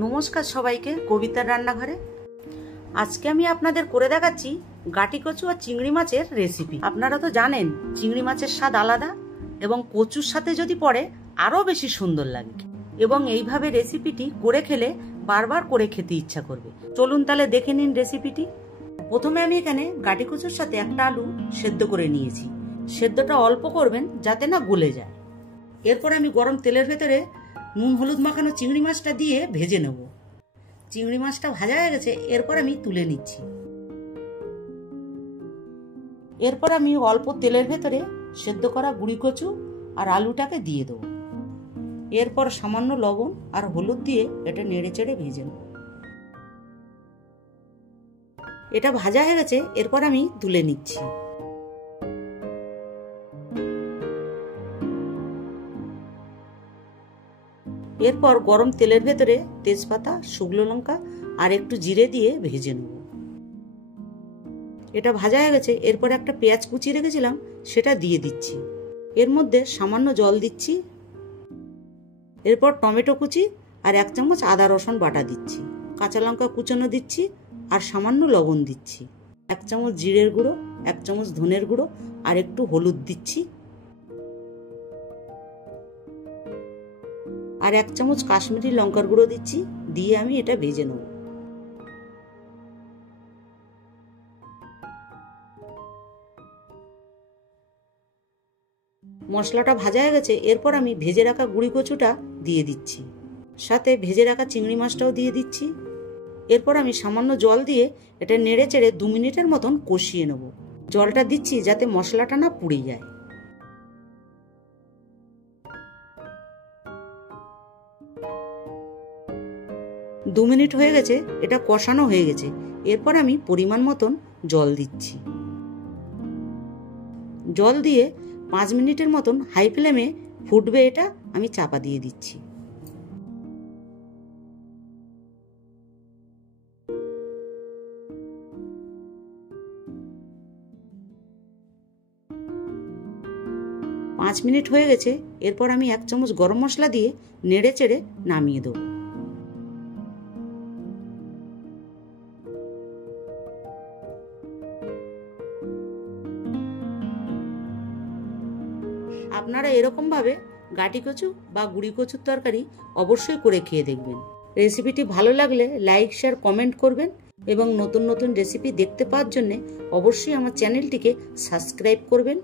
নমস্কার সবাইকে কবিতার রান্নাঘরে। আজকে আমি আপনাদের করে দেখাচ্ছি গাটি কচু আর চিংড়ি মাছের রেসিপি। আপনারা তো জানেন চিংড়ি মাছের স্বাদ আলাদা এবং কচুর সাথে যদি পড়ে আরো বেশি সুন্দর লাগে, এবং এইভাবে রেসিপিটি করে খেলে বারবার করে খেতে ইচ্ছা করবে। চলুন তাহলে দেখে নিন রেসিপিটি। প্রথমে আমি এখানে গাটি কচুর সাথে একটা আলু সেদ্ধ করে নিয়েছি। সেদ্ধটা অল্প করবেন যাতে না গলে যায়। এরপর আমি গরম তেলের ভেতরে নুন হলুদ মাখানো চিংড়ি মাছটা দিয়ে ভেজে নেব। চিংড়ি মাছটা ভাজা হয়ে গেছে, এরপর আমি তুলে নিচ্ছি। এরপর আমি অল্প তেলের ভেতরে সেদ্ধ করা গুঁড়ি কচু আর আলুটাকে দিয়ে দেবো। এরপর সামান্য লবণ আর হলুদ দিয়ে এটা নেড়ে চেড়ে ভেজে নেব। এটা ভাজা হয়ে গেছে, এরপর আমি তুলে নিচ্ছি। এরপর গরম তেলের ভেতরে তেজপাতা, শুকনো লঙ্কা আর একটু জিরে দিয়ে ভেজে নেব। এটা ভাজা হয়ে গেছে, এরপর একটা পেঁয়াজ কুচিয়ে রেখেছিলাম সেটা দিয়ে দিচ্ছি। এর মধ্যে সামান্য জল দিচ্ছি। এরপর টমেটো কুচি আর 1 চামচ আদা রসুন বাটা দিচ্ছি। কাঁচা লঙ্কা কুচানো দিচ্ছি আর সামান্য লবণ দিচ্ছি। 1 চামচ জিরের গুঁড়ো, 1 চামচ ধনের গুঁড়ো আর একটু হলুদ দিচ্ছি। আর 1 চামচ কাশ্মীরি লঙ্কার গুঁড়ো দিচ্ছি। দিয়ে আমি এটা ভেজে নেব। মশলাটা ভাজা হয়ে গেছে, এরপর আমি ভেজে রাখা গুঁড়ি কচুটা দিয়ে দিচ্ছি। সাথে ভেজে রাখা চিংড়ি মাছটাও দিয়ে দিচ্ছি। এরপর আমি সামান্য জল দিয়ে এটা নেড়ে চেড়ে 2 মিনিটের মতন কষিয়ে নেব। জলটা দিচ্ছি যাতে মশলাটা না পুড়ে যায়। দু মিনিট হয়ে গেছে, এটা কষানো হয়ে গেছে। এরপর আমি পরিমাণ মতন জল দিচ্ছি। জল দিয়ে 5 মিনিটের মতন হাই ফ্লেমে ফুটবে, এটা আমি চাপা দিয়ে দিচ্ছি। পাঁচ মিনিট হয়ে গেছে, এরপর আমি 1 চামচ গরম মশলা দিয়ে নেড়ে চেড়ে নামিয়ে দেবো। আপনারা এরকমভাবে গাটি কচু বা গুঁড়ি কচুর তরকারি অবশ্যই করে খেয়ে দেখবেন। রেসিপিটি ভালো লাগলে লাইক, শেয়ার, কমেন্ট করবেন এবং নতুন নতুন রেসিপি দেখতে পাওয়ার জন্য অবশ্যই আমার চ্যানেলটিকে সাবস্ক্রাইব করবেন।